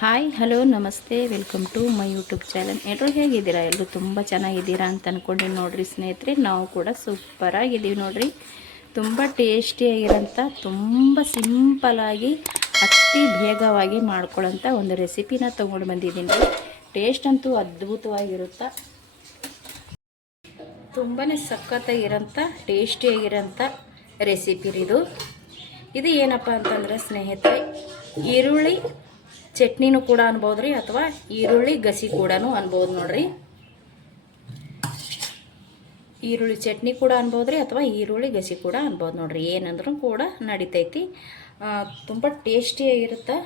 Hi hello ನಮಸ್ತೆ welcome to my YouTube channel. ಎಲ್ಲರೂ ಹೇಗಿದ್ದೀರಾ? ಎಲ್ಲರೂ ತುಂಬ ಚೆನ್ನಾಗಿದ್ದೀರಾ ಅಂತ ಅಂದ್ಕೊಂಡು ನೋಡಿರಿ ಸ್ನೇಹಿತರೆ, ನಾವು ಕೂಡ ಸೂಪರಾಗಿದ್ದೀವಿ ನೋಡಿರಿ. ತುಂಬ ಟೇಸ್ಟಿಯಾಗಿರೋಂಥ, ತುಂಬ ಸಿಂಪಲಾಗಿ ಅತಿ ಬೇಗವಾಗಿ ಮಾಡ್ಕೊಳ್ಳೋಂಥ ಒಂದು ರೆಸಿಪಿನ ತೊಗೊಂಡು ಬಂದಿದ್ದೀನಿ ರೀ. ಟೇಸ್ಟ್ ಅಂತೂ ಅದ್ಭುತವಾಗಿರುತ್ತೆ. ತುಂಬಾ ಸಖತ್ತಾಗಿರೋಂಥ ಟೇಸ್ಟಿಯಾಗಿರೋಂಥ ರೆಸಿಪಿ ಇದು. ಇದು ಏನಪ್ಪ ಅಂತಂದರೆ ಸ್ನೇಹಿತರೆ, ಈರುಳ್ಳಿ ಚಟ್ನಿನೂ ಕೂಡ ಅನ್ಬೋದು ರೀ, ಅಥವಾ ಈರುಳ್ಳಿ ಗಸಿ ಕೂಡ ಅನ್ಬೋದು ನೋಡ್ರಿ. ಈರುಳ್ಳಿ ಚಟ್ನಿ ಕೂಡ ಅನ್ಬೋದು ರೀ, ಅಥವಾ ಈರುಳ್ಳಿ ಗಸಿ ಕೂಡ ಅನ್ಬೋದು ನೋಡ್ರಿ. ಏನಂದ್ರೂ ಕೂಡ ನಡಿತೈತಿ. ತುಂಬ ಟೇಸ್ಟಿಯಾಗಿರುತ್ತೆ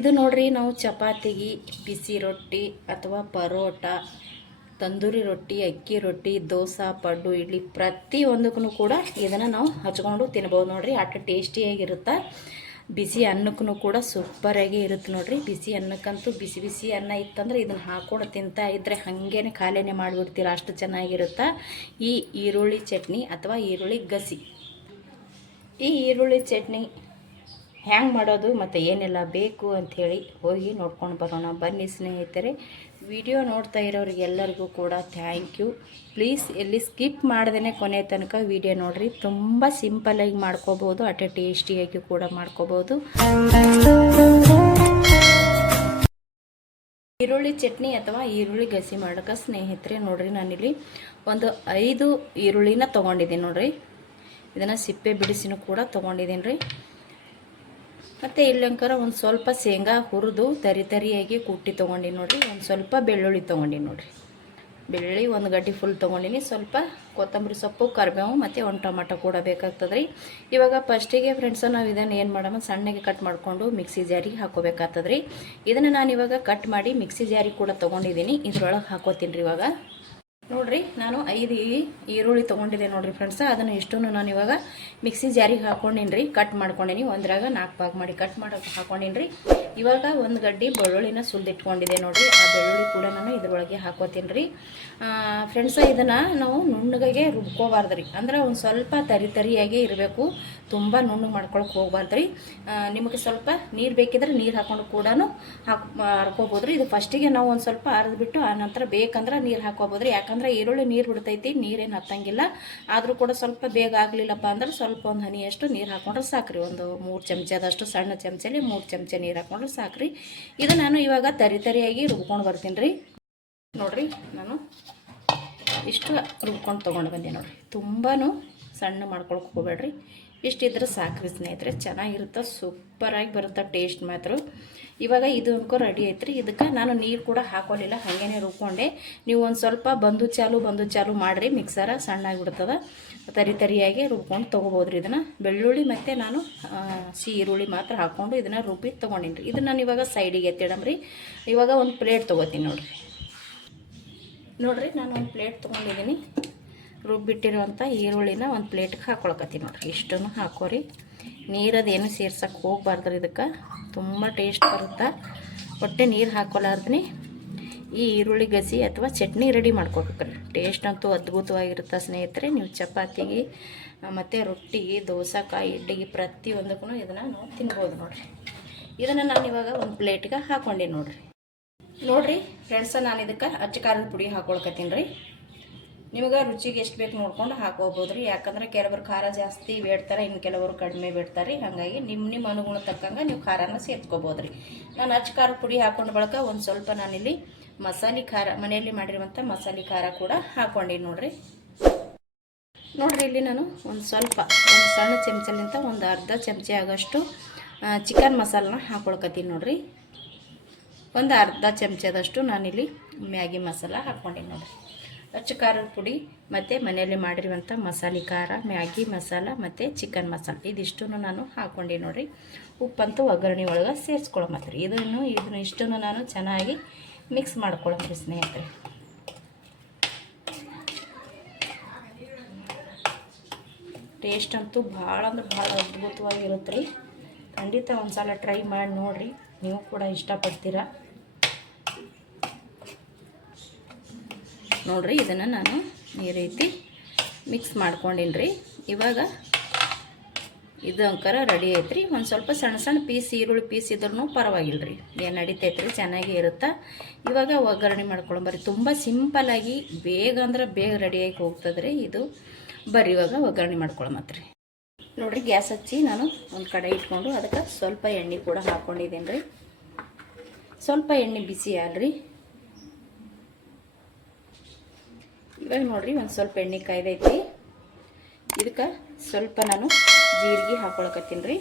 ಇದು ನೋಡ್ರಿ. ನಾವು ಚಪಾತಿಗೆ, ಬಿಸಿ ರೊಟ್ಟಿ ಅಥವಾ ಪರೋಟ, ತಂದೂರಿ ರೊಟ್ಟಿ, ಅಕ್ಕಿ ರೊಟ್ಟಿ, ದೋಸೆ, ಪಡ್ಡು, ಇಡ್ಲಿ ಪ್ರತಿಯೊಂದಕ್ಕೂ ಕೂಡ ಇದನ್ನು ನಾವು ಹಚ್ಕೊಂಡು ತಿನ್ಬೋದು ನೋಡ್ರಿ. ಅಷ್ಟು ಟೇಸ್ಟಿಯಾಗಿರುತ್ತೆ. ಬಿಸಿ ಅನ್ನಕ್ಕೂ ಕೂಡ ಸೂಪರಾಗಿ ಇರುತ್ತೆ ನೋಡ್ರಿ. ಬಿಸಿ ಅನ್ನಕ್ಕಂತೂ ಬಿಸಿ ಬಿಸಿ ಅನ್ನ ಇತ್ತಂದ್ರೆ ಇದನ್ನು ಹಾಕ್ಕೊಂಡು ತಿಂತಾ ಇದ್ದರೆ ಹಾಗೇನೆ ಖಾಲಿನೇ ಮಾಡಿಬಿಡ್ತೀರ, ಅಷ್ಟು ಚೆನ್ನಾಗಿರುತ್ತೆ ಈ ಈರುಳ್ಳಿ ಚಟ್ನಿ ಅಥವಾ ಈರುಳ್ಳಿ ಗಸಿ. ಈ ಈರುಳ್ಳಿ ಚಟ್ನಿ ಹ್ಯಾಂಗೆ ಮಾಡೋದು ಮತ್ತು ಏನೆಲ್ಲ ಬೇಕು ಅಂಥೇಳಿ ಹೋಗಿ ನೋಡ್ಕೊಂಡು ಬರೋಣ ಬನ್ನಿ ಸ್ನೇಹಿತರೆ. ವಿಡಿಯೋ ನೋಡ್ತಾ ಇರೋರಿಗೆಲ್ಲರಿಗೂ ಕೂಡ ಥ್ಯಾಂಕ್ ಯು. ಪ್ಲೀಸ್ ಎಲ್ಲಿ ಸ್ಕಿಪ್ ಮಾಡ್ದೇ ಕೊನೆ ತನಕ ವಿಡಿಯೋ ನೋಡಿರಿ. ತುಂಬ ಸಿಂಪಲಾಗಿ ಮಾಡ್ಕೋಬೋದು, ಅಷ್ಟೇ ಟೇಸ್ಟಿಯಾಗಿ ಕೂಡ ಮಾಡ್ಕೋಬೋದು. ಈರುಳ್ಳಿ ಚಟ್ನಿ ಅಥವಾ ಈರುಳ್ಳಿ ಗಸಿ ಮಾಡೋಕೆ ಸ್ನೇಹಿತರೆ ನೋಡಿರಿ, ನಾನಿಲ್ಲಿ ಒಂದು 5 ಈರುಳ್ಳಿನ ತೊಗೊಂಡಿದ್ದೀನಿ ನೋಡಿರಿ. ಇದನ್ನು ಸಿಪ್ಪೆ ಬಿಡಿಸಿನೂ ಕೂಡ ತೊಗೊಂಡಿದ್ದೀನಿ ರೀ. ಮತ್ತು ಇಲ್ಲಂಕರ ಒಂದು ಸ್ವಲ್ಪ ಶೇಂಗಾ ಹುರಿದು ತರಿಯಾಗಿ ಕುಟ್ಟಿ ತೊಗೊಂಡಿನಿ ನೋಡಿರಿ. ಒಂದು ಸ್ವಲ್ಪ ಬೆಳ್ಳುಳ್ಳಿ ತೊಗೊಂಡಿನಿ ನೋಡಿರಿ. ಬೆಳ್ಳುಳ್ಳಿ ಒಂದು ಗಡ್ಡೆ ಫುಲ್ ತೊಗೊಂಡಿನಿ. ಸ್ವಲ್ಪ ಕೊತ್ತಂಬರಿ ಸೊಪ್ಪು, ಕರಿಬೇವು ಮತ್ತು ಒಂದು ಟೊಮೆಟೊ ಕೂಡ ಬೇಕಾಗ್ತದೆ ರೀ. ಇವಾಗ ಫಸ್ಟಿಗೆ ಫ್ರೆಂಡ್ಸ ನಾವು ಇದನ್ನು ಏನು ಮಾಡೋಣ, ಸಣ್ಣಗೆ ಕಟ್ ಮಾಡಿಕೊಂಡು ಮಿಕ್ಸಿ ಜಾರಿಗೆ ಹಾಕೋಬೇಕಾಗ್ತದೆ ರೀ. ಇದನ್ನು ನಾನು ಇವಾಗ ಕಟ್ ಮಾಡಿ ಮಿಕ್ಸಿ ಜಾರಿಗೆ ಕೂಡ ತೊಗೊಂಡಿದ್ದೀನಿ. ಇದ್ರೊಳಗೆ ಹಾಕೋತೀನಿ ರೀ. ಇವಾಗ ನೋಡಿರಿ, ನಾನು 5 ಈರುಳ್ಳಿ ತೊಗೊಂಡಿದ್ದೆ ನೋಡಿರಿ ಫ್ರೆಂಡ್ಸ. ಅದನ್ನು ಇಷ್ಟನ್ನು ನಾನು ಇವಾಗ ಮಿಕ್ಸಿ ಜಾರಿಗೆ ಹಾಕ್ಕೊಂಡಿನಿ ರೀ. ಕಟ್ ಮಾಡ್ಕೊಂಡೀನಿ, ಒಂದ್ರಾಗ 4 ಭಾಗ ಮಾಡಿ ಕಟ್ ಮಾಡೋಕೆ ಹಾಕ್ಕೊಂಡಿನಿ ರೀ. ಇವಾಗ ಒಂದು ಗಡ್ಡೆ ಬೆಳ್ಳುಳ್ಳಿನ ಸುಲಿದಿಟ್ಕೊಂಡಿದ್ದೆ ನೋಡಿರಿ. ಆ ಬೆಳ್ಳುಳ್ಳಿ ಕೂಡ ನಾನು ಇದ್ರೊಳಗೆ ಹಾಕೋತೀನಿ ರೀ. ಫ್ರೆಂಡ್ಸ, ಇದನ್ನು ನಾವು ನುಣ್ಣಗೆ ರುಬ್ಕೋಬಾರ್ದು ರೀ. ಅಂದ್ರೆ ಒಂದು ಸ್ವಲ್ಪ ತರಿಯಾಗಿ ಇರಬೇಕು, ತುಂಬ ನುಣ್ಣಗೆ ಮಾಡ್ಕೊಳಕ್ಕೆ ಹೋಗ್ಬಾರ್ದು ರೀ. ನಿಮಗೆ ಸ್ವಲ್ಪ ನೀರು ಬೇಕಿದ್ರೆ ನೀರು ಹಾಕ್ಕೊಂಡು ಕೂಡ ಮಾಡ್ಕೋಬೋದು ರೀ. ಇದು ಫಸ್ಟಿಗೆ ನಾವು ಒಂದು ಸ್ವಲ್ಪ ಅರೆದ್ಬಿಟ್ಟು ಆನಂತರ ಬೇಕಂದ್ರೆ ನೀರು ಹಾಕೋಬೋದು ರೀ. ಯಾಕಂದ್ರೆ ಈರುಳ್ಳಿ ನೀರು ಬಿಡ್ತೈತಿ, ನೀರೇನು ಹತ್ತಂಗಿಲ್ಲ. ಆದರೂ ಕೂಡ ಸ್ವಲ್ಪ ಬೇಗ ಆಗಲಿಲ್ಲಪ್ಪ ಅಂದ್ರೆ ಸ್ವಲ್ಪ ಒಂದು ಹನಿಯಷ್ಟು ನೀರು ಹಾಕ್ಕೊಂಡ್ರೆ ಸಾಕ್ರಿ. ಒಂದು 3 ಚಮಚದಷ್ಟು, ಸಣ್ಣ ಚಮಚಲ್ಲಿ 3 ಚಮಚ ನೀರು ಹಾಕ್ಕೊಂಡ್ರೆ ಸಾಕ್ರಿ. ಇದು ನಾನು ಇವಾಗ ತರಿಯಾಗಿ ರುಬ್ಕೊಂಡು ಬರ್ತೀನಿ ರೀ. ನೋಡಿರಿ, ನಾನು ಇಷ್ಟು ರುಬ್ಕೊಂಡು ತೊಗೊಂಡು ಬಂದೆ ನೋಡಿರಿ. ತುಂಬಾ ಸಣ್ಣ ಮಾಡ್ಕೊಳಕ್ಕೆ ಹೋಗ್ಬೇಡ್ರಿ, ಇಷ್ಟಿದ್ರೆ ಸಾಕ್ರಿ ಸ್ನೇಹಿತರೆ. ಚೆನ್ನಾಗಿರುತ್ತೆ, ಸೂಪರಾಗಿ ಬರುತ್ತೆ ಟೇಸ್ಟ್ ಮಾತ್ರ. ಇವಾಗ ಇದು ಅನ್ಕೋ ರೆಡಿ ಐತ್ರಿ. ಇದಕ್ಕೆ ನಾನು ನೀರು ಕೂಡ ಹಾಕೋಲಿಲ್ಲ, ಹಾಗೇನೆ ರುಬ್ಕೊಂಡೆ. ನೀವು ಒಂದು ಸ್ವಲ್ಪ ಬಂದು ಚಾಲು ಮಾಡಿರಿ, ಮಿಕ್ಸರ ಸಣ್ಣಾಗಿಬಿಡ್ತದೆ. ತರಿಯಾಗಿ ರುಬ್ಕೊಂಡು ತೊಗೋಬೋದ್ರಿ. ಇದನ್ನು ಬೆಳ್ಳುಳ್ಳಿ ಮತ್ತು ನಾನು ಈರುಳ್ಳಿ ಮಾತ್ರ ಹಾಕ್ಕೊಂಡು ಇದನ್ನು ರುಬ್ಬಿ ತೊಗೊಂಡಿನಿ ರೀ. ಇದನ್ನು ನಾನು ಇವಾಗ ಸೈಡಿಗೆ ಎತ್ತಿಡಮ್ರಿ. ಇವಾಗ ಒಂದು ಪ್ಲೇಟ್ ತೊಗೋತೀನಿ ನೋಡಿರಿ. ನಾನು ಒಂದು ಪ್ಲೇಟ್ ತೊಗೊಂಡಿದ್ದೀನಿ. ರುಬ್ಬಿಟ್ಟಿರೋಂಥ ಈರುಳ್ಳಿನ ಒಂದು ಪ್ಲೇಟ್ಗೆ ಹಾಕ್ಕೊಳಕತ್ತೀನಿ ನೋಡಿರಿ. ಇಷ್ಟನ್ನು ಹಾಕೋರಿ. ನೀರದೇನು ಸೇರ್ಸಕ್ಕೆ ಹೋಗ್ಬಾರ್ದು. ಇದಕ್ಕೆ ತುಂಬ ಟೇಸ್ಟ್ ಬರುತ್ತೆ. ಹೊಟ್ಟೆ ನೀರು ಹಾಕೋಲಾರ್ದೇ ಈ ಈರುಳ್ಳಿ ಗಸಿ ಅಥವಾ ಚಟ್ನಿ ರೆಡಿ ಮಾಡ್ಕೋಬೇಕ್ರಿ. ಟೇಸ್ಟ್ ಅಂತೂ ಅದ್ಭುತವಾಗಿರುತ್ತೆ ಸ್ನೇಹಿತರೆ. ನೀವು ಚಪಾತಿಗೆ ಮತ್ತು ರೊಟ್ಟಿಗೆ, ದೋಸೆಕಾಯಿ, ಇಡ್ಲಿಗೆ ಪ್ರತಿಯೊಂದಕ್ಕೂ ಇದನ್ನು ನಾವು ತಿನ್ಬೋದು ನೋಡಿರಿ. ಇದನ್ನು ನಾನು ಇವಾಗ ಒಂದು ಪ್ಲೇಟ್ಗೆ ಹಾಕ್ಕೊಂಡೀನಿ ನೋಡಿರಿ ಫ್ರೆಂಡ್ಸ. ನಾನು ಇದಕ್ಕೆ ಅಚ್ಚ ಖಾರದ ಪುಡಿ ಹಾಕ್ಕೊಳಕತ್ತೀನಿ ರೀ. ನಿಮಗೆ ರುಚಿಗೆ ಎಷ್ಟು ಬೇಕು ನೋಡ್ಕೊಂಡು ಹಾಕೋಬೋದು ರೀ. ಯಾಕಂದ್ರೆ ಕೆಲವರು ಖಾರ ಜಾಸ್ತಿ ಬೇಡ್ತಾರೆ, ಇನ್ನು ಕೆಲವರು ಕಡಿಮೆ ಬೇಡ್ತಾರೆ. ಹಾಗಾಗಿ ನಿಮ್ಮ ಅನುಗುಣ ತಕ್ಕಂಗೆ ನೀವು ಖಾರನ ಸೇರ್ಸ್ಕೋಬೋದು ರೀ. ನಾನು ಅಚ್ಚ ಖಾರದ ಪುಡಿ ಹಾಕ್ಕೊಂಡು ಬಳಕ ಒಂದು ಸ್ವಲ್ಪ ನಾನಿಲ್ಲಿ ಮಸಾಲೆ ಖಾರ, ಮನೆಯಲ್ಲಿ ಮಾಡಿರುವಂಥ ಮಸಾಲೆ ಖಾರ ಕೂಡ ಹಾಕ್ಕೊಂಡಿನಿ ನೋಡಿರಿ. ಇಲ್ಲಿ ನಾನು ಒಂದು ಸಣ್ಣ ಚಮಚಲಿಂದ ಒಂದು ಅರ್ಧ ಚಮಚೆ ಆಗೋಷ್ಟು ಚಿಕನ್ ಮಸಾಲನ ಹಾಕ್ಕೊಳ್ಕತ್ತೀನಿ ನೋಡಿರಿ. ಒಂದು ಅರ್ಧ ಚಮಚದಷ್ಟು ನಾನಿಲ್ಲಿ ಮ್ಯಾಗಿ ಮಸಾಲ ಹಾಕ್ಕೊಂಡಿನಿ ನೋಡಿರಿ. ಅಚ್ಚ ಖಾರದ ಪುಡಿ ಮತ್ತು ಮನೆಯಲ್ಲಿ ಮಾಡಿರುವಂಥ ಮಸಾಲೆ ಖಾರ, ಮ್ಯಾಗಿ ಮಸಾಲ ಮತ್ತು ಚಿಕನ್ ಮಸಾಲ ಇದಿಷ್ಟನ್ನು ನಾನು ಹಾಕ್ಕೊಂಡಿನಿ ನೋಡಿರಿ. ಉಪ್ಪಂತೂ ಒಗ್ಗರಣೆ ಒಳಗೆ ಸೇರಿಸ್ಕೊಳ್ಳೋಮತ್ರಿ. ಇದನ್ನು ಇಷ್ಟನ್ನು ನಾನು ಚೆನ್ನಾಗಿ ಮಿಕ್ಸ್ ಮಾಡ್ಕೊಳ್ಳೋದ್ರಿ ಸ್ನೇಹಿತರೆ. ಟೇಸ್ಟ್ ಅಂತೂ ಭಾಳ ಅಂದ್ರೆ ಭಾಳ ಅದ್ಭುತವಾಗಿರುತ್ತೆ ರೀ. ಖಂಡಿತ ಒಂದು ಸಲ ಟ್ರೈ ಮಾಡಿ ನೋಡಿರಿ, ನೀವು ಕೂಡ ಇಷ್ಟಪಡ್ತೀರಾ ನೋಡಿರಿ. ಇದನ್ನು ನಾನು ಈ ರೀತಿ ಮಿಕ್ಸ್ ಮಾಡ್ಕೊಂಡಿನಿ ರೀ. ಇವಾಗ ಇದು ಅಂಕರ ರೆಡಿ ಐತ್ರಿ. ಒಂದು ಸ್ವಲ್ಪ ಸಣ್ಣ ಸಣ್ಣ ಪೀಸ್ ಈರುಳ್ಳಿ ಪೀಸ್ ಇದ್ರೂ ಪರವಾಗಿಲ್ಲ ರೀ, ಏನು ನಡೀತೈತ್ರಿ, ಚೆನ್ನಾಗಿ ಇರುತ್ತೆ. ಇವಾಗ ಒಗ್ಗರಣೆ ಮಾಡ್ಕೊಳ್ಳೋಂಬರ್ರಿ. ತುಂಬ ಸಿಂಪಲ್ಲಾಗಿ ಬೇಗ ಅಂದ್ರೆ ಬೇಗ ರೆಡಿಯಾಗಿ ಹೋಗ್ತದ್ರಿ ಇದು. ಬರ್ರಿ ಇವಾಗ ಒಗ್ಗರಣೆ ಮಾಡ್ಕೊಳ್ಳೋಮತ್ರಿ. ನೋಡಿರಿ, ಗ್ಯಾಸ್ ಹಚ್ಚಿ ನಾನು ಒಂದು ಕಡೆ ಇಟ್ಕೊಂಡು ಅದಕ್ಕೆ ಸ್ವಲ್ಪ ಎಣ್ಣೆ ಕೂಡ ಹಾಕ್ಕೊಂಡಿದ್ದೀನಿ ರೀ. ಸ್ವಲ್ಪ ಎಣ್ಣೆ ಬಿಸಿ ಅಲ್ರಿ. ಇವಾಗ ನೋಡಿರಿ, ಒಂದು ಸ್ವಲ್ಪ ಎಣ್ಣೆ ಕಾಯ್ದೈತಿ. ಇದಕ್ಕೆ ಸ್ವಲ್ಪ ನಾನು ಜೀರಿಗೆ ಹಾಕೊಳಕತ್ತೀನಿ ರೀ.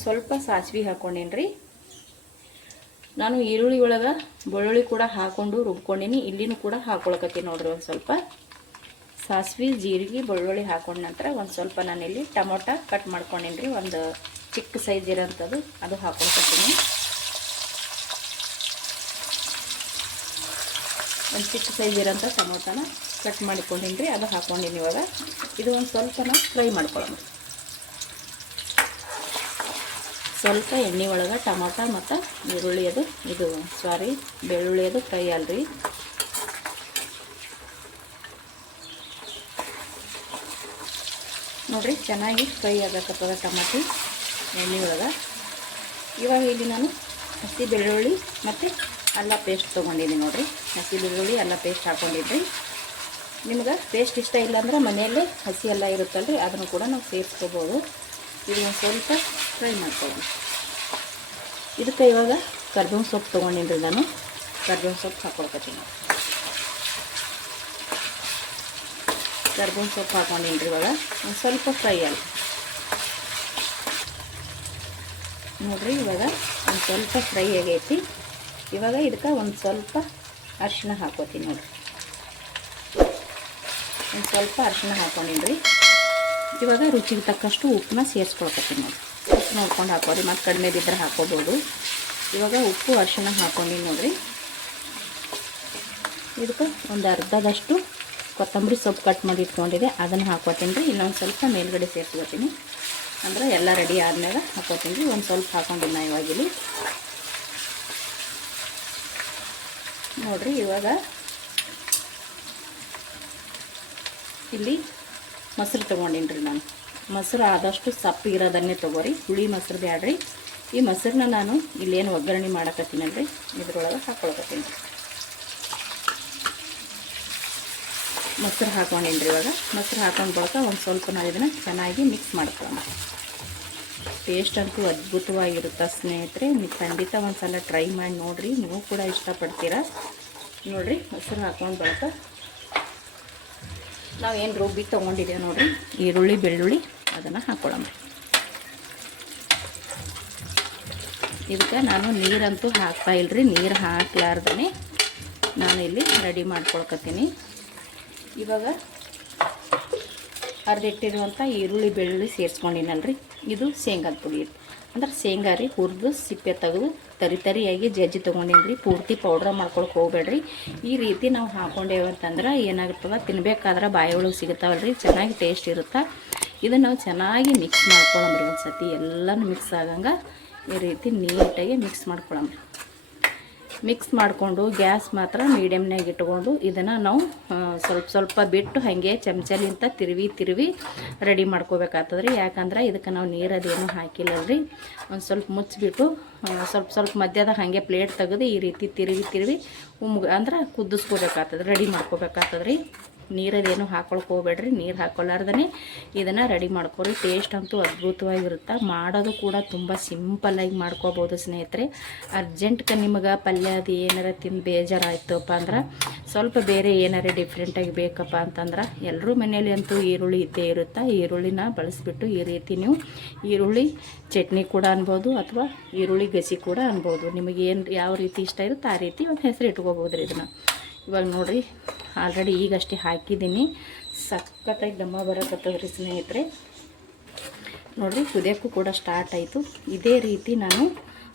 ಸ್ವಲ್ಪ ಸಾಸಿವೆ ಹಾಕ್ಕೊಂಡೇನಿ ರೀ. ನಾನು ಈರುಳ್ಳಿ ಒಳಗೆ ಬೆಳ್ಳುಳ್ಳಿ ಕೂಡ ಹಾಕ್ಕೊಂಡು ರುಬ್ಕೊಂಡೀನಿ. ಇಲ್ಲಿನೂ ಕೂಡ ಹಾಕೊಳಕತ್ತೀನಿ ನೋಡ್ರಿ. ಒಂದು ಸ್ವಲ್ಪ ಸಾಸಿವೆ ಜೀರಿಗೆ ಬೆಳ್ಳುಳ್ಳಿ ಹಾಕೊಂಡ ನಂತರ ಒಂದು ಸ್ವಲ್ಪ ನಾನಿಲ್ಲಿ ಟೊಮೊಟೊ ಕಟ್ ಮಾಡ್ಕೊಂಡೇನಿ ರೀ. ಒಂದು ಚಿಕ್ಕ ಸೈಜ್ ಇರೋಂಥದ್ದು ಅದು ಹಾಕೊಳಕತ್ತೀನಿ. ಒಂದು ಚಿಕ್ಕ ಸೈಜ್ ಇರೋಂಥ ಟೊಮೊಟೊನ ಕಟ್ ಮಾಡಿಕೊಂಡಿನಿ ರೀ, ಅದು ಹಾಕ್ಕೊಂಡಿನಿ. ಇವಾಗ ಇದು ಒಂದು ಸ್ವಲ್ಪ ನಾವು ಫ್ರೈ ಮಾಡ್ಕೊಳ್ಳೋಣ. ಸ್ವಲ್ಪ ಎಣ್ಣೆ ಒಳಗೆ ಟೊಮೊಟೊ ಮತ್ತು ಈರುಳ್ಳಿ ಬೆಳ್ಳುಳ್ಳಿ ಅದು ಫ್ರೈ ಅಲ್ರಿ. ನೋಡಿರಿ, ಚೆನ್ನಾಗಿ ಫ್ರೈ ಆಗಕತ್ತದ ಟೊಮೊಟೊ ಎಣ್ಣೆ ಒಳಗೆ. ಇವಾಗ ಇಲ್ಲಿ ನಾನು ಹಸಿ ಬೆಳ್ಳುಳ್ಳಿ ಮತ್ತು ಅಲ್ಲ ಪೇಸ್ಟ್ ತೊಗೊಂಡಿದ್ದೀನಿ ನೋಡಿರಿ. ಹಸಿ ಬೆಳ್ಳುಳ್ಳಿ ಅಲ್ಲ ಪೇಸ್ಟ್ ಹಾಕ್ಕೊಂಡಿದ್ರಿ. ನಿಮ್ಗೆ ಪೇಸ್ಟ್ ಇಷ್ಟ ಇಲ್ಲ ಅಂದ್ರೆ ಮನೆಯಲ್ಲೇ ಹಸಿ ಎಲ್ಲ ಇರುತ್ತಲ್ರಿ, ಅದನ್ನು ಕೂಡ ನಾವು ಸೇರಿಸ್ಕೋಬೋದು. ಇದು ಒಂದು ಸ್ವಲ್ಪ ಫ್ರೈ ಮಾಡ್ಕೊಳ್ಳೋಣ. ಇದಕ್ಕೆ ಇವಾಗ ಕರ್ಬೇವಿನ ಸೊಪ್ಪು ತೊಗೊಂಡಿನಿ. ನಾನು ಕರ್ಬೇವಿನ ಸೊಪ್ಪು ಹಾಕ್ಕೊಳ್ಕತ್ತೀನಿ. ಕರ್ಬೇವಿನ ಸೊಪ್ಪು ಹಾಕ್ಕೊಂಡಿನಿ ರೀ. ಇವಾಗ ಒಂದು ಸ್ವಲ್ಪ ಫ್ರೈ ಆಗಿ ನೋಡಿರಿ. ಇವಾಗ ಒಂದು ಸ್ವಲ್ಪ ಫ್ರೈ ಆಗೈತಿ. ಇವಾಗ ಇದಕ್ಕೆ ಒಂದು ಸ್ವಲ್ಪ ಅರಿಶಿನ ಹಾಕ್ಕೋತೀನಿ ನೋಡಿರಿ. ಒಂದು ಸ್ವಲ್ಪ ಅರಿಶಿನ ಹಾಕ್ಕೊಂಡಿನಿ ರೀ. ಇವಾಗ ರುಚಿಗೆ ತಕ್ಕಷ್ಟು ಉಪ್ಪನ್ನ ಸೇರಿಸ್ಕೊಳ್ಕತ್ತೀನಿ ನೋಡಿ. ಉಪ್ಪು ನೋಡ್ಕೊಂಡು ಹಾಕೋರಿ, ಮತ್ತು ಕಡಿಮೆ ಬಿದ್ದರೆ ಹಾಕೋಬೋದು. ಇವಾಗ ಉಪ್ಪು ಅರಿಶಿನ ಹಾಕ್ಕೊಂಡಿನಿ ನೋಡಿರಿ. ಇದಕ್ಕೆ ಒಂದು ಅರ್ಧದಷ್ಟು ಕೊತ್ತಂಬರಿ ಸೊಪ್ಪು ಕಟ್ ಮಾಡಿ ಇಟ್ಕೊಂಡಿದೆ, ಅದನ್ನು ಹಾಕ್ಕೋತೀನಿ ರೀ. ಇನ್ನೊಂದು ಸ್ವಲ್ಪ ಮೇಲ್ಗಡೆ ಸೇರಿಸ್ಕೊತೀನಿ, ಅಂದ್ರೆ ಎಲ್ಲ ರೆಡಿ ಆದಮೇಲೆ ಹಾಕ್ಕೋತೀನಿ ರೀ. ಒಂದು ಸ್ವಲ್ಪ ಹಾಕ್ಕೊಂಡಿನಿ ಇವಾಗಿಲ್ಲಿ ನೋಡಿರಿ. ಇವಾಗ ಇಲ್ಲಿ ಮೊಸರು ತೊಗೊಂಡಿನಿ ರೀ. ನಾನು ಮೊಸರು ಆದಷ್ಟು ಸಪ್ಪಗಿರೋದನ್ನೇ ತೊಗೋರಿ, ಹುಳಿ ಮೊಸರು ಬ್ಯಾಡ್ರಿ. ಈ ಮೊಸರನ್ನ ನಾನು ಇಲ್ಲೇನು ಒಗ್ಗರಣೆ ಮಾಡಕತ್ತೀನಲ್ರಿ, ಇದ್ರೊಳಗೆ ಹಾಕ್ಕೊಳಕತ್ತೀನಿ. ಮೊಸರು ಹಾಕ್ಕೊಂಡಿನಿ ರೀ. ಇವಾಗ ಮೊಸರು ಹಾಕೊಂಡು ಬಳಕ ಒಂದು ಸ್ವಲ್ಪ ನಾವು ಇದನ್ನು ಚೆನ್ನಾಗಿ ಮಿಕ್ಸ್ ಮಾಡ್ಕೊಳ್ಳೋಣ. ಟೇಸ್ಟ್ ಅಂತೂ ಅದ್ಭುತವಾಗಿರುತ್ತೆ ಸ್ನೇಹಿತರೆ. ನೀವು ಖಂಡಿತ ಒಂದು ಸಲ ಟ್ರೈ ಮಾಡಿ ನೋಡಿರಿ, ನೀವು ಕೂಡ ಇಷ್ಟಪಡ್ತೀರಾ. ನೋಡಿರಿ, ಮೊಸರು ಹಾಕೊಂಡು ಬಳಕ ನಾವೇನು ರುಬ್ಬಿ ತೊಗೊಂಡಿದ್ದೇವೆ ನೋಡಿರಿ, ಈರುಳ್ಳಿ ಬೆಳ್ಳುಳ್ಳಿ ಅದನ್ನು ಹಾಕ್ಕೊಳ್ಳೋಣ. ಇದಕ್ಕೆ ನಾನು ನೀರಂತೂ ಹಾಕ್ತಾ ಇಲ್ಲರಿ, ನೀರು ಹಾಕ್ಲಾರ್ದೇ ನಾನು ಇಲ್ಲಿ ರೆಡಿ ಮಾಡ್ಕೊಳ್ಕತ್ತೀನಿ. ಇವಾಗ ಅರ್ಧಿಟ್ಟಿರುವಂಥ ಈರುಳ್ಳಿ ಬೆಳ್ಳುಳ್ಳಿ ಸೇರಿಸ್ಕೊಂಡಿನಲ್ರಿ, ಇದು ಶೇಂಗಾದ ಪುಡಿ ಅಂದ್ರೆ ಶೇಂಗಾ ರೀ. ಹುರಿದು ಸಿಪ್ಪೆ ತೆಗೆದು ತರಿಯಾಗಿ ಜಜ್ಜಿ ತೊಗೊಂಡಿನಿ ರೀ. ಪೂರ್ತಿ ಪೌಡ್ರ್ ಮಾಡ್ಕೊಳಕ್ಕೆ ಹೋಗ್ಬೇಡ್ರಿ. ಈ ರೀತಿ ನಾವು ಹಾಕ್ಕೊಂಡೇವೆ ಅಂತಂದ್ರೆ ಏನಾಗುತ್ತದ, ತಿನ್ಬೇಕಾದ್ರೆ ಬಾಯಿ ಒಳಗೆ ಸಿಗುತ್ತಾವಲ್ರಿ, ಚೆನ್ನಾಗಿ ಟೇಸ್ಟ್ ಇರುತ್ತೆ. ಇದನ್ನು ನಾವು ಚೆನ್ನಾಗಿ ಮಿಕ್ಸ್ ಮಾಡ್ಕೊಳ್ಳೋಮ್ರಿ. ಒಂದು ಸತಿ ಎಲ್ಲನೂ ಮಿಕ್ಸ್ ಆಗಂಗೆ ಈ ರೀತಿ ನೀಟಾಗಿ ಮಿಕ್ಸ್ ಮಾಡ್ಕೊಳ್ಳೋಮ್ರಿ. ಮಿಕ್ಸ್ ಮಾಡಿಕೊಂಡು ಗ್ಯಾಸ್ ಮಾತ್ರ ಮೀಡಿಯಮ್ನಾಗ ಇಟ್ಕೊಂಡು ಇದನ್ನು ನಾವು ಸ್ವಲ್ಪ ಬಿಟ್ಟು ಹಾಗೆ ಚಮಚಲಿಂತ ತಿರುವಿ ರೆಡಿ ಮಾಡ್ಕೋಬೇಕಾಗ್ತದೆ ರೀ. ಯಾಕಂದ್ರೆ ಇದಕ್ಕೆ ನಾವು ನೀರದೇನು ಹಾಕಿಲ್ಲಲ್ರಿ. ಒಂದು ಸ್ವಲ್ಪ ಮುಚ್ಚಿಬಿಟ್ಟು ಸ್ವಲ್ಪ ಮಧ್ಯದಾಗ ಹಾಗೆ ಪ್ಲೇಟ್ ತೆಗೆದು ಈ ರೀತಿ ತಿರುವಿ ಅಂದ್ರೆ ಕುದಿಸ್ಕೋಬೇಕಾಗ್ತದೆ, ರೆಡಿ ಮಾಡ್ಕೋಬೇಕಾಗ್ತದೆ ರೀ. ನೀರದೇನು ಹಾಕೊಳಕ್ಕೆ ಹೋಗ್ಬೇಡ್ರಿ. ನೀರು ಹಾಕೊಳ್ಳಾರ್ದೇ ಇದನ್ನು ರೆಡಿ ಮಾಡ್ಕೊರಿ. ಟೇಸ್ಟ್ ಅಂತೂ ಅದ್ಭುತವಾಗಿರುತ್ತೆ. ಮಾಡೋದು ಕೂಡ ತುಂಬ ಸಿಂಪಲ್ಲಾಗಿ ಮಾಡ್ಕೋಬೋದು ಸ್ನೇಹಿತರೆ. ಅರ್ಜೆಂಟ್ಗೆ ನಿಮಗೆ ಪಲ್ಯ ಅದು ಏನಾರ ತಿಂದು ಬೇಜಾರಾಯ್ತಪ್ಪ ಅಂದ್ರೆ, ಸ್ವಲ್ಪ ಬೇರೆ ಏನಾರ ಡಿಫ್ರೆಂಟಾಗಿ ಬೇಕಪ್ಪ ಅಂತಂದ್ರೆ, ಎಲ್ಲರೂ ಮನೇಲಿ ಅಂತೂ ಈರುಳ್ಳಿ ಇದ್ದೇ ಇರುತ್ತೆ. ಈರುಳ್ಳಿನ ಬಳಸಿಬಿಟ್ಟು ಈ ರೀತಿ ನೀವು ಈರುಳ್ಳಿ ಚಟ್ನಿ ಕೂಡ ಅನ್ಬೋದು, ಅಥವಾ ಈರುಳ್ಳಿ ಗಸಿ ಕೂಡ ಅನ್ಬೋದು. ನಿಮಗೆ ಯಾವ ರೀತಿ ಇಷ್ಟ ಇರುತ್ತೆ ಆ ರೀತಿ ಒಂದು ಹೆಸರು ಇಟ್ಕೋಬೋದು ರೀ ಇದನ್ನು. ಇವಾಗ ನೋಡಿರಿ, ಆಲ್ರೆಡಿ ಈಗಷ್ಟೇ ಹಾಕಿದ್ದೀನಿ. ಸಖತ್ತಾಗಿ ದಮ್ಮ ಬರಕತ್ತದ್ರಿ ಸ್ನೇಹಿತರೆ. ನೋಡಿರಿ, ಕುದಿಯೋಕ್ಕೂ ಕೂಡ ಸ್ಟಾರ್ಟ್ ಆಯಿತು. ಇದೇ ರೀತಿ ನಾನು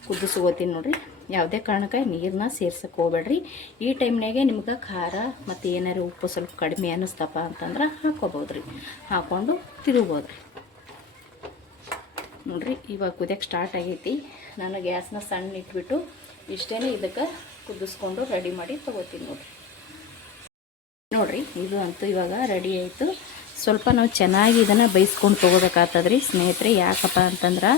ಕುದಿಸ್ಕೋತೀನಿ ನೋಡಿರಿ. ಯಾವುದೇ ಕಾರಣಕ್ಕೆ ನೀರನ್ನ ಸೇರ್ಸಕ್ಕೆ ಹೋಗ್ಬೇಡ್ರಿ. ಈ ಟೈಮ್ನಾಗೆ ನಿಮ್ಗೆ ಖಾರ ಮತ್ತು ಏನಾರು ಉಪ್ಪು ಸ್ವಲ್ಪ ಕಡಿಮೆ ಅನ್ನಿಸ್ತಪ್ಪ ಅಂತಂದ್ರೆ ಹಾಕ್ಕೋಬೋದು ರೀ. ಹಾಕ್ಕೊಂಡು ತಿರುಗ್ಬೋದು ರೀ. ನೋಡಿರಿ, ಇವಾಗ ಕುದಿಯೋಕ್ಕೆ ಸ್ಟಾರ್ಟ್ ಆಗೈತಿ. ನಾನು ಗ್ಯಾಸ್ನ ಸಣ್ಣ ಇಟ್ಬಿಟ್ಟು ಇಷ್ಟೇ ಇದಕ್ಕೆ ಕುದಿಸ್ಕೊಂಡು ರೆಡಿ ಮಾಡಿ ತೊಗೋತೀನಿ ನೋಡಿರಿ. ಇದು ಅಂತೂ ಇವಾಗ ರೆಡಿ ಆಯಿತು. ಸ್ವಲ್ಪ ನಾವು ಚೆನ್ನಾಗಿ ಇದನ್ನು ಬೇಯಿಸ್ಕೊಂಡು ತೊಗೋಬೇಕಾಗ್ತದ್ರಿ ಸ್ನೇಹಿತರೆ. ಯಾಕಪ್ಪ ಅಂತಂದ್ರೆ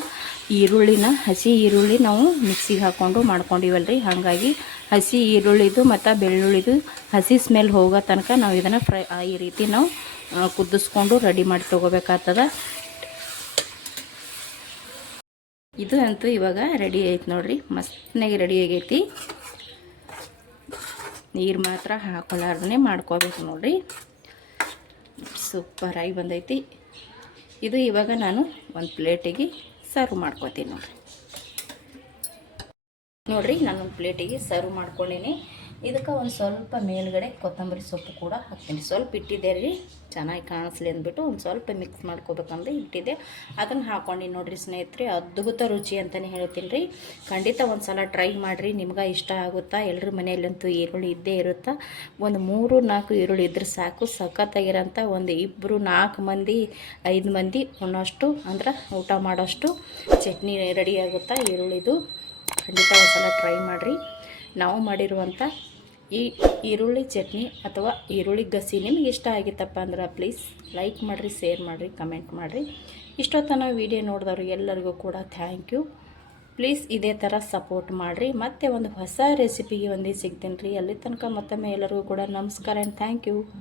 ಹಸಿ ಈರುಳ್ಳಿ ನಾವು ಮಿಕ್ಸಿಗೆ ಹಾಕ್ಕೊಂಡು ಮಾಡ್ಕೊಂಡಿವಲ್ರಿ, ಹಾಗಾಗಿ ಹಸಿ ಈರುಳ್ಳಿದು ಮತ್ತು ಬೆಳ್ಳುಳ್ಳಿದು ಹಸಿ ಸ್ಮೆಲ್ ಹೋಗೋ ತನಕ ನಾವು ಇದನ್ನು ಈ ರೀತಿ ನಾವು ಕುದಿಸ್ಕೊಂಡು ರೆಡಿ ಮಾಡಿ ತೊಗೋಬೇಕಾಗ್ತದೆ. ಇದು ಅಂತೂ ಇವಾಗ ರೆಡಿ ಐತೆ ನೋಡಿರಿ, ಮಸ್ತ್ನಾಗಿ ರೆಡಿ ಆಗೈತಿ. ನೀರು ಮಾತ್ರ ಹಾಕೊಳ್ಳಾರ್ದೇ ಮಾಡ್ಕೋಬೇಕು ನೋಡಿರಿ, ಸೂಪರಾಗಿ ಬಂದೈತಿ. ಇದು ಇವಾಗ ನಾನು ಒಂದು ಪ್ಲೇಟಿಗೆ ಸರ್ವ್ ಮಾಡ್ಕೋತೀನಿ ನೋಡಿರಿ. ನಾನು ಒಂದು ಪ್ಲೇಟಿಗೆ ಸರ್ವ್ ಮಾಡ್ಕೊಂಡೀನಿ. ಇದಕ್ಕೆ ಒಂದು ಸ್ವಲ್ಪ ಮೇಲ್ಗಡೆ ಕೊತ್ತಂಬರಿ ಸೊಪ್ಪು ಕೂಡ ಹಾಕ್ತೀನಿ. ಸ್ವಲ್ಪ ಇಟ್ಟಿದ್ದೆ ರೀ, ಚೆನ್ನಾಗಿ ಕಾಣಿಸ್ಲಿ ಅಂದ್ಬಿಟ್ಟು ಒಂದು ಸ್ವಲ್ಪ ಮಿಕ್ಸ್ ಮಾಡ್ಕೋಬೇಕಂದ್ರೆ ಇಟ್ಟಿದ್ದೆ, ಅದನ್ನು ಹಾಕ್ಕೊಂಡು ನೋಡಿರಿ ಸ್ನೇಹಿತರೆ. ಅದ್ಭುತ ರುಚಿ ಅಂತಲೇ ಹೇಳ್ತೀನಿ ರೀ. ಖಂಡಿತ ಒಂದು ಸಲ ಟ್ರೈ ಮಾಡಿರಿ, ನಿಮ್ಗೆ ಇಷ್ಟ ಆಗುತ್ತಾ. ಎಲ್ಲರ ಮನೆಯಲ್ಲಂತೂ ಈರುಳ್ಳಿ ಇದ್ದೇ ಇರುತ್ತಾ. ಒಂದು 3-4 ಈರುಳ್ಳಿ ಇದ್ರೆ ಸಾಕು, ಸಖತ್ತಾಗಿರೋಂಥ ಒಂದು 2-4 ಮಂದಿ 5 ಮಂದಿ ಉಣ್ಣೋಷ್ಟು ಅಂದ್ರೆ ಊಟ ಮಾಡೋಷ್ಟು ಚಟ್ನಿ ರೆಡಿ ಆಗುತ್ತಾ ಈರುಳ್ಳಿದು. ಖಂಡಿತ ಒಂದು ಸಲ ಟ್ರೈ ಮಾಡಿರಿ. ನಾವು ಮಾಡಿರುವಂಥ ಈ ಈರುಳ್ಳಿ ಚಟ್ನಿ ಅಥವಾ ಈರುಳ್ಳಿ ಗಸಿ ನಿಮಗೆ ಇಷ್ಟ ಆಗಿತ್ತಪ್ಪ ಅಂದ್ರೆ ಪ್ಲೀಸ್ ಲೈಕ್ ಮಾಡಿರಿ, ಶೇರ್ ಮಾಡಿರಿ, ಕಮೆಂಟ್ ಮಾಡಿರಿ. ಇಷ್ಟೊತ್ತನ ವೀಡಿಯೋ ನೋಡಿದವ್ರು ಎಲ್ಲರಿಗೂ ಕೂಡ ಥ್ಯಾಂಕ್ ಯು. ಪ್ಲೀಸ್ ಇದೇ ಥರ ಸಪೋರ್ಟ್ ಮಾಡಿರಿ. ಮತ್ತೆ ಒಂದು ಹೊಸ ರೆಸಿಪಿಗೆ ಒಂದೇ ಸಿಗ್ತೀನಿ ರೀ. ಅಲ್ಲಿ ತನಕ ಮತ್ತೊಮ್ಮೆ ಎಲ್ಲರಿಗೂ ಕೂಡ ನಮಸ್ಕಾರ ಆ್ಯಂಡ್ ಥ್ಯಾಂಕ್ ಯು.